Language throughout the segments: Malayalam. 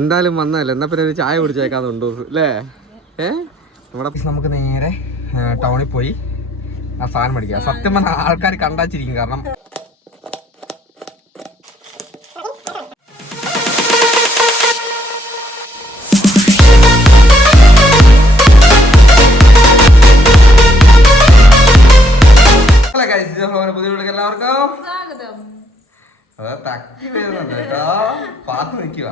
എന്തായാലും വന്നല്ലേ, എന്നാ പിന്നെ ഒരു ചായ കുടിച്ചേക്കാന്നുണ്ടോ അല്ലേ? നമുക്ക് നേരെ ടൗണിൽ പോയി ആ സാധനം മേടിക്കാം. സത്യം പറഞ്ഞാൽ ആൾക്കാർ കണ്ടാച്ചിരിക്കും. കാരണം എല്ലാവർക്കും തക്കി വരുന്നുണ്ട് കേട്ടോ, പാത്ത് നിൽക്കുക.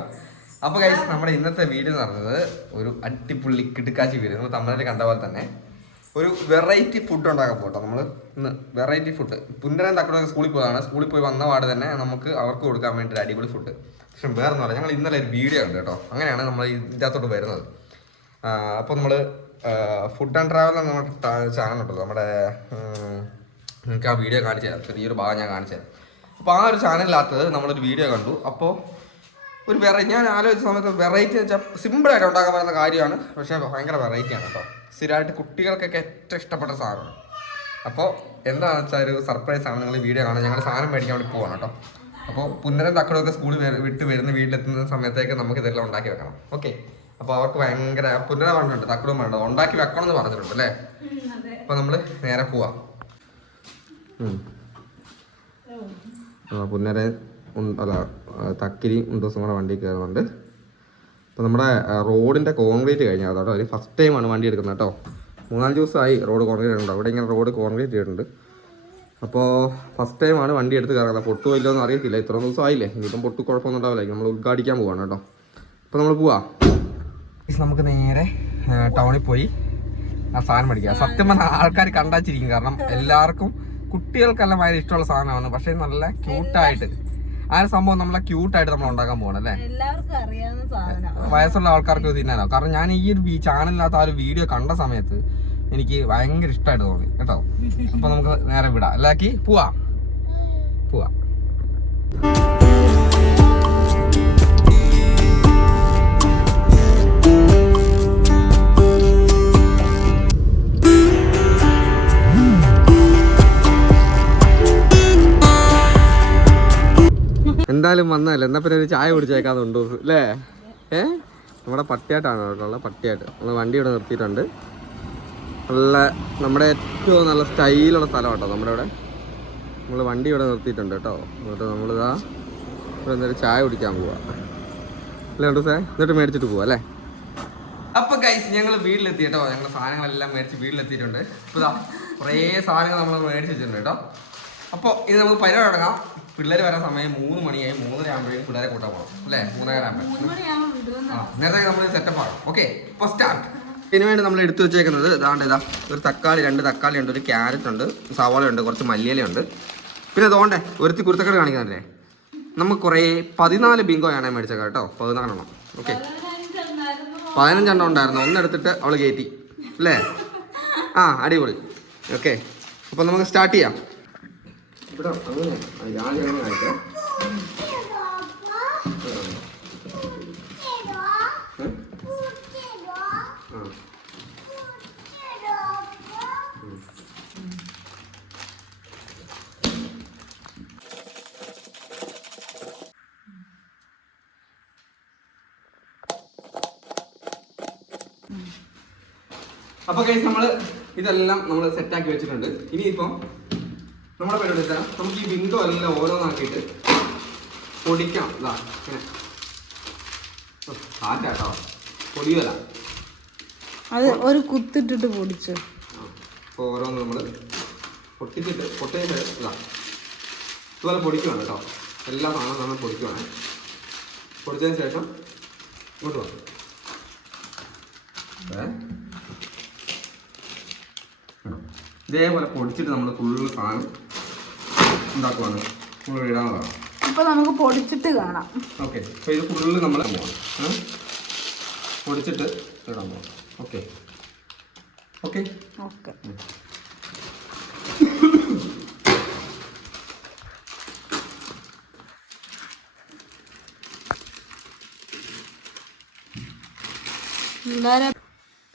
അപ്പൊ ഗൈസ്, നമ്മുടെ ഇന്നത്തെ വീഡിയോ എന്ന് പറഞ്ഞത് ഒരു അടിപൊളി കിടുക്കാച്ചി വീഡിയോ. നമ്മൾ തമിഴിൽ കണ്ട പോലെ തന്നെ ഒരു വെറൈറ്റി ഫുഡ് ഉണ്ടാക്കാൻ പോട്ടോ. നമ്മൾ ഇന്ന് വെറൈറ്റി ഫുഡ് പുന്നരൻ തക്കടൊക്കെ സ്കൂളിൽ പോയതാണ്. സ്കൂളിൽ പോയി വന്ന പാട് തന്നെ നമുക്ക് അവർക്ക് കൊടുക്കാൻ വേണ്ടി ഒരു അടിപൊളി ഫുഡ്. പക്ഷെ വേറെ ഒന്നും അല്ല, ഞങ്ങൾ ഇന്നലെ ഒരു വീഡിയോ ഉണ്ട് കേട്ടോ. അങ്ങനെയാണ് നമ്മൾ ഇതിനകത്തോട്ട് വരുന്നത്. അപ്പോൾ നമ്മൾ ഫുഡ് ആൻഡ് ട്രാവൽ എന്ന നമ്മുടെ ചാനൽ ഉണ്ടല്ലോ, നമ്മുടെ നിങ്ങൾക്ക് ആ വീഡിയോ കാണിച്ചു തരാം. ചെറിയൊരു ഭാഗം ഞാൻ കാണിച്ചു തരാം. അപ്പോൾ ആ ഒരു ചാനലിനകത്ത് നമ്മളൊരു വീഡിയോ കണ്ടു. അപ്പോൾ ഒരു ഞാൻ ആലോചിച്ച സമയത്ത് വെറൈറ്റി എന്ന് വെച്ചാൽ സിമ്പിളായിട്ട് ഉണ്ടാക്കാൻ പറ്റുന്ന കാര്യമാണ്. പക്ഷേ ഭയങ്കര വെറൈറ്റിയാണ് കേട്ടോ. സ്ഥിരമായിട്ട് കുട്ടികൾക്കൊക്കെ ഏറ്റവും ഇഷ്ടപ്പെട്ട സാധനമാണ്. അപ്പോൾ എന്താണെന്ന് വെച്ചാൽ ഒരു സർപ്രൈസ് ആണ്. നിങ്ങൾ വീഡിയോ കാണാൻ ഞങ്ങൾ സാധനം മേടിക്കാൻ വേണ്ടി പോകണം കേട്ടോ. അപ്പോൾ പുന്നരൻ തക്കടൊക്കെ സ്കൂളിൽ വിട്ട് വരുന്ന വീട്ടിലെത്തുന്ന സമയത്തേക്ക് നമുക്ക് ഇതെല്ലാം ഉണ്ടാക്കി വെക്കണം. ഓക്കെ, അപ്പോൾ അവർക്ക് ഭയങ്കര പുന്നര വേണ്ടുണ്ട്, തക്കടും വേണ്ട, ഉണ്ടാക്കി വെക്കണം എന്ന് പറഞ്ഞിട്ടുണ്ട് അല്ലേ? അപ്പോൾ നമ്മൾ നേരെ പോവാം. പുന്നര അല്ല തക്കിരി ദിവസം കൂടെ വണ്ടി കയറുന്നുണ്ട്. അപ്പോൾ നമ്മുടെ റോഡിൻ്റെ കോൺക്രീറ്റ് കഴിഞ്ഞാൽ കേട്ടോ. ഒരു ഫസ്റ്റ് ടൈമാണ് വണ്ടി എടുക്കുന്നത് കേട്ടോ. 3-4 ദിവസമായി റോഡ് കോൺക്രീറ്റ് ഉണ്ട്. അവിടെ ഇങ്ങനെ റോഡ് കോൺക്രീറ്റ് ചെയ്തിട്ടുണ്ട്. അപ്പോൾ ഫസ്റ്റ് ടൈമാണ് വണ്ടി എടുത്ത് കയറുന്നത്. പൊട്ടുമോ ഇല്ലോ എന്ന് അറിയത്തില്ല. ഇത്രയും ദിവസം ആയില്ലേ, ഇനിയിപ്പം പൊട്ടു കുഴപ്പമൊന്നും ഉണ്ടാവില്ല. നമ്മൾ ഉദ്ഘാടിക്കാൻ പോവാണ് കേട്ടോ. അപ്പോൾ നമ്മൾ പോവാം. നമുക്ക് നേരെ ടൗണിൽ പോയി ആ സാധനം മേടിക്കാം. സത്യം പറഞ്ഞാൽ ആൾക്കാർ കണ്ടാച്ചിരിക്കും. കാരണം എല്ലാവർക്കും കുട്ടികൾക്കെല്ലാം ഭയങ്കര ഇഷ്ടമുള്ള സാധനമാണ്. പക്ഷേ നല്ല ക്യൂട്ടായിട്ട് ആ ഒരു സംഭവം നമ്മളെ ക്യൂട്ടായിട്ട് നമ്മൾ ഉണ്ടാക്കാൻ പോകണം അല്ലേ? വയസ്സുള്ള ആൾക്കാർക്ക് തിന്നാനോ. കാരണം ഞാൻ ഈ ഒരു ചാനലിനകത്ത് ആ ഒരു വീഡിയോ കണ്ട സമയത്ത് എനിക്ക് ഭയങ്കര ഇഷ്ടമായിട്ട് തോന്നി കേട്ടോ. അപ്പൊ നമുക്ക് നേരെ വിടാം. അല്ലാക്കി പോവാം. എന്തായാലും വന്നല്ലേ, എന്നാ പിന്നെ ഒരു ചായ കുടിച്ചേക്കാന്നുണ്ടോ അല്ലേ? നമ്മുടെ പട്ടിയായിട്ടാണ് കേട്ടോ. പട്ടിയായിട്ട് നമ്മൾ വണ്ടി ഇവിടെ നിർത്തിയിട്ടുണ്ട്. നല്ല നമ്മുടെ ഏറ്റവും നല്ല സ്റ്റൈലുള്ള സ്ഥലം കേട്ടോ. നമ്മുടെ ഇവിടെ നമ്മൾ വണ്ടി ഇവിടെ നിർത്തിയിട്ടുണ്ട് കേട്ടോ. എന്നിട്ട് നമ്മളിതാ ഇവിടെ എന്തൊരു ചായ കുടിക്കാൻ പോവാ അല്ലേ ഉണ്ടോ സാർ? എന്നിട്ട് മേടിച്ചിട്ട് പോവാ അല്ലേ? അപ്പൊ ഗൈസ്, ഞങ്ങൾ വീട്ടിലെത്തി കേട്ടോ. ഞങ്ങൾ സാധനങ്ങളെല്ലാം മേടിച്ച് വീട്ടിലെത്തിയിട്ടുണ്ട്. ഇപ്പോൾ ഇതാ കുറേ സാധനങ്ങൾ നമ്മൾ മേടിച്ച് വെച്ചിട്ടുണ്ട് കേട്ടോ. അപ്പോൾ ഇത് നമുക്ക് പരിപാടി തുടങ്ങാം. പിള്ളേർ വരാൻ സമയം 3 മണിയായി. 3:30 ആകുമ്പോഴേക്കും പിള്ളേരെ കൂട്ടാൻ പോകണം അല്ലേ? 3:30 നേരത്തെ നമ്മൾ സെറ്റപ്പ് ആകും. ഓക്കെ, ഇപ്പോൾ സ്റ്റാർട്ട്. ഇതിനു വേണ്ടി നമ്മൾ എടുത്തു വെച്ചേക്കുന്നത് ഇതാണ്ട് ഒരു തക്കാളി, 2 തക്കാളി ഉണ്ട്, ഒരു ക്യാരറ്റ് ഉണ്ട്, സവാള ഉണ്ട്, കുറച്ച് മല്ലിയിലയുണ്ട്. പിന്നെ ഇതോണ്ടേ ഒരുത്തി കുരുത്തക്കേട് കാണിക്കുന്നില്ലേ? നമുക്ക് കുറേ 14 ബിങ്കോയാണ് മേടിച്ചേക്കാം കേട്ടോ. 14 എണ്ണം. ഓക്കെ, 15 എണ്ണം ഉണ്ടായിരുന്നു. ഒന്നെടുത്തിട്ട് അവൾ കയറ്റി അല്ലേ? അടിപൊളി. ഓക്കെ, അപ്പോൾ നമുക്ക് സ്റ്റാർട്ട് ചെയ്യാം. ഇവിടെ അങ്ങനെ ഞാൻ കാണിക്കാം. അപ്പോൾ ഗൈസ്, നമ്മൾ ഇതെല്ലാം നമ്മൾ സെറ്റാക്കി വെച്ചിട്ടുണ്ട്. ഇനിയിപ്പം നമ്മുടെ പരിപാടി വെച്ചാൽ നമുക്ക് ഈ ബിങ്കോ എല്ലാം ഓരോന്നാക്കിയിട്ട് പൊടിക്കണം. ഇതാ ഇങ്ങനെ ആറ്റാട്ടോ, പൊടിയല്ല, അത് ഒരു കുത്തിട്ടിട്ട് പൊടിച്ചു. അപ്പോൾ ഓരോന്ന് നമ്മൾ പൊട്ടിച്ചിട്ട് പൊട്ടിയിട്ട് ഇതാ ഇതുപോലെ പൊടിക്കുവാണ് കേട്ടോ. എല്ലാ സാധനവും നമ്മൾ പൊടിക്കുവാണ്. പൊടിച്ചതിന് ശേഷം ഇങ്ങോട്ട് പോകാം. ഇതേപോലെ പൊടിച്ചിട്ട് നമ്മൾ ഫുള്ള് സാധനം ഉണ്ടാക്കുവാണ്. ഫുള്ള് ഇടാനുള്ളതാണ്. അപ്പോൾ നമുക്ക് പൊടിച്ചിട്ട് കാണാം. ഓക്കെ, അപ്പോൾ ഇത് ഫുള്ള് നമ്മൾ പൊടിച്ചിട്ട് ഇടാൻ പോകാം. ഓക്കെ ഓക്കെ ഓക്കെ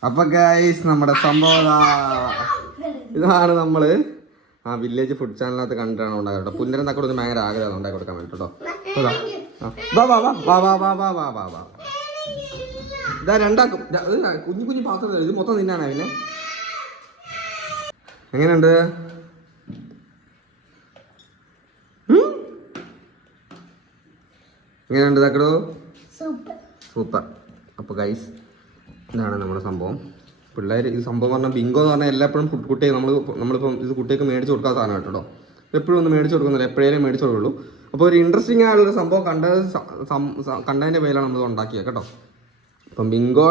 അപ്പൊ ഗൈസ്, നമ്മുടെ സംഭവം ഇതാണ്. നമ്മള് വില്ലേജ് ഫുഡ് ചാനലിനകത്ത് കണ്ടിട്ടാണ് ഉണ്ടാക്കുക കേട്ടോ. പുന്നരൻ തക്കടൊന്ന് ഭയങ്കര ആഗ്രഹമാണ് ഉണ്ടാക്കി കൊടുക്കാൻ വേണ്ടി കേട്ടോ. ഇതാ രണ്ടാക്കും കുഞ്ഞു കുഞ്ഞു പാത്രം ഇത് മൊത്തം തിന്നാനാ പിന്നെ. എങ്ങനെയുണ്ട്? എങ്ങനെയുണ്ട് ഇതാക്കടോ? സൂപ്പർ. അപ്പോൾ ഗൈസ് ഇതാണ് നമ്മുടെ സംഭവം. പിള്ളേർ ഈ സംഭവം പറഞ്ഞാൽ ബിങ്കോ എന്ന് പറഞ്ഞാൽ എല്ലായ്പ്പോഴും കുട്ടിയെ നമ്മളിപ്പം ഇത് കുട്ടിയൊക്കെ മേടിച്ച് കൊടുക്കാൻ സാധനം കേട്ടോ. എപ്പോഴും ഒന്ന് മേടിച്ച് കൊടുക്കുന്നില്ല, എപ്പോഴേലും മേടിച്ച് കൊടുക്കുള്ളൂ. അപ്പോൾ ഒരു ഇൻട്രസ്റ്റിംഗ് ആയുള്ളൊരു സംഭവം കണ്ടതിൻ്റെ പേരിലാണ് നമ്മൾ ഉണ്ടാക്കിയത് കേട്ടോ. അപ്പം ബിങ്കോ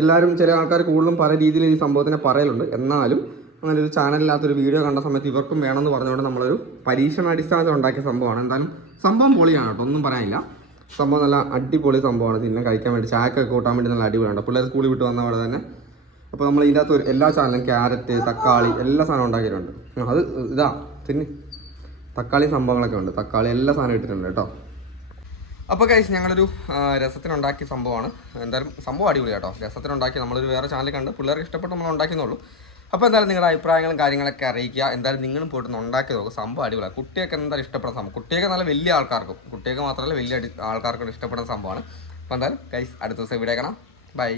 എല്ലാവരും ചില ആൾക്കാർ കൂടുതലും പല രീതിയിൽ ഈ സംഭവത്തിനെ പറയലുണ്ട്. എന്നാലും അങ്ങനെ ഒരു ചാനലില്ലാത്തൊരു വീഡിയോ കണ്ട സമയത്ത് ഇവർക്കും വേണമെന്ന് പറഞ്ഞുകൊണ്ട് നമ്മളൊരു പരീക്ഷണാടിസ്ഥാനത്തിൽ ഉണ്ടാക്കിയ സംഭവമാണ്. എന്തായാലും സംഭവം പൊളിയാണ് കേട്ടോ, ഒന്നും പറയാനില്ല. സംഭവം നല്ല അടിപൊളി സംഭവമാണ്. പിന്നെ കഴിക്കാൻ വേണ്ടി ചായക്കൊക്കെ കൂട്ടാൻ വേണ്ടി നല്ല അടിപൊളിയാണ്. പിള്ളേർ സ്കൂളിൽ വിട്ട് വന്ന പോലെ തന്നെ. അപ്പോൾ നമ്മൾ ഇതിൻ്റെ അകത്ത് എല്ലാ സാധനവും ക്യാരറ്റ്, തക്കാളി എല്ലാ സാധനവും ഉണ്ടാക്കിയിട്ടുണ്ട്. അത് ഇതാ പിന്നെ തക്കാളി സംഭവങ്ങളൊക്കെ ഉണ്ട്. തക്കാളി എല്ലാ സാധനവും ഇട്ടിട്ടുണ്ട് കേട്ടോ. അപ്പോൾ ഗൈസ് ഞങ്ങളൊരു രസത്തിനുണ്ടാക്കിയ സംഭവമാണ്. എന്തായാലും സംഭവം അടിപൊളി കേട്ടോ. രസത്തിനുണ്ടാക്കി നമ്മളൊരു വേറെ ചാനൽ കണ്ട് പിള്ളേർക്ക് ഇഷ്ടപ്പെട്ട് നമ്മൾ ഉണ്ടാക്കിയെന്നുള്ളൂ. അപ്പോൾ എന്തായാലും നിങ്ങളുടെ അഭിപ്രായങ്ങളും കാര്യങ്ങളൊക്കെ അറിയിക്കുക. എന്തായാലും നിങ്ങളും പോയിട്ട് ഉണ്ടാക്കി നോക്കുക. സംഭവം അടിപൊളിയാണ്. കുട്ടിയൊക്കെ എന്തായാലും ഇഷ്ടപ്പെടുന്ന സംഭവം. കുട്ടിയൊക്കെ നല്ല വലിയ ആൾക്കാർക്കും, കുട്ടിയൊക്കെ മാത്രമല്ല വലിയ ആൾക്കാർക്കും ഇഷ്ടപ്പെടുന്ന സംഭവമാണ്. അപ്പോൾ എന്തായാലും ഗൈസ് അടുത്ത ദിവസം വീഡിയോ കാണാം. ബൈ.